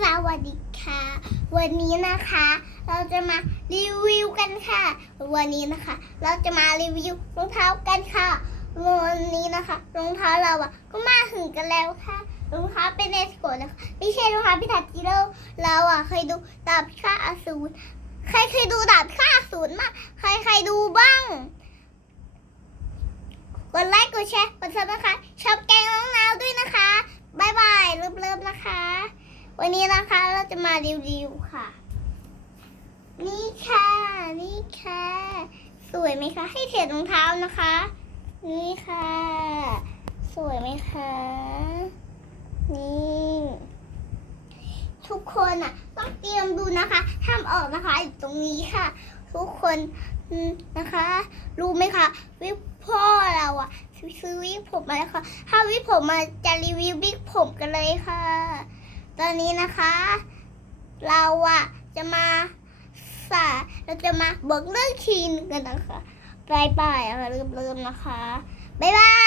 สวัสดีค่ะ วันนี้นะคะ เราจะมารีวิวกันค่ะ วันนี้นะคะ เราจะมารีวิวรองเท้ากันค่ะ วันนี้นะคะรองเท้าเราอะก็มาถึงกันแล้วค่ะรองเท้าเป็นเนสโกนะคะไม่ใช่รองเท้าพิทักษ์จิโร่เราอะเคยดูดาบพิฆาอสูรใครเคยดูดาบพิฆาอสูรมากใครใครดูบ้างกดไลค์กดแชร์กดซับนะคะชอบแกงน้องนาวด้วยนะคะบายบายเริ่มๆนะคะ วันนี้นะคะเราจะมารีวิวค่ะ นี่ค่ะ นี่ค่ะ สวยไหมคะ ให้เทรดรองเท้านะคะ นี่ค่ะ สวยไหมคะ นี่ทุกคนอะ ต้องเตรียมดูนะคะห้ามออกนะคะอยู่ตรงนี้ค่ะ ทุกคนนะคะ รู้ไหมคะวิกพ่อเราอะซื้อวิกผมมาแล้วค่ะถ้าวิกผมมาจะรีวิววิกผมกันเลยค่ะ ตอนนี้นะคะ เราอะจะมาสาเราจะมาบอกเรื่องคีนกันนะคะบายบายอะเริ่มเริ่มนะคะบายบาย